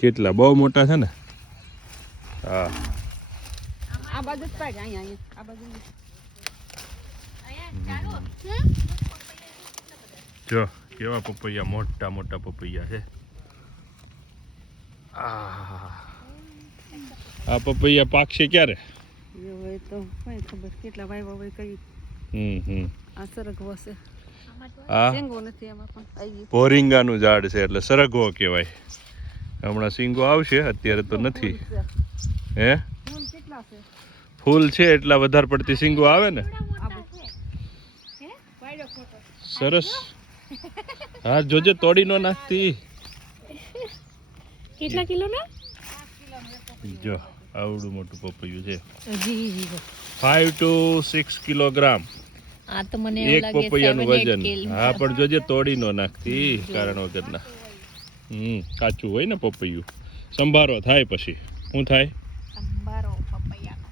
કેટલા બહુ મોટા છે ને. હા આ બાજુ જ પાડ અહીંયા આ બાજુ જો કેવા પપૈયા મોટા મોટા પપૈયા છે. આ પપૈયા પાકશે ક્યારે? હવે તો કઈ ખબર કેટલા વાયવા હોય કઈ. આ સરગવો છે. આ શેંગો નથી એમાં પણ આવી પોરિંગાનું ઝાડ છે એટલે સરગવો કહેવાય. હમણાં સિંગો આવશે, અત્યારે તો નથી. હે ફૂલ કેટલા છે? ફૂલ છે એટલા વધારે પડતી સિંગો આવે ને. સરસ. હા જોજે તોડી નો નાખતી. કેટલા કિલો ના? જો આવડું મોટું પપૈયું છે. 5 to 6 કિલોગ્રામ આ તો મને એક પપૈયાનું વજન. હા પણ જોજે તોડી નો નાખતી કારણ વગરના. કાચું હોય ને પપૈયું, સંભારો થાય પછી શું થાય? સંભારો પપૈયાનો.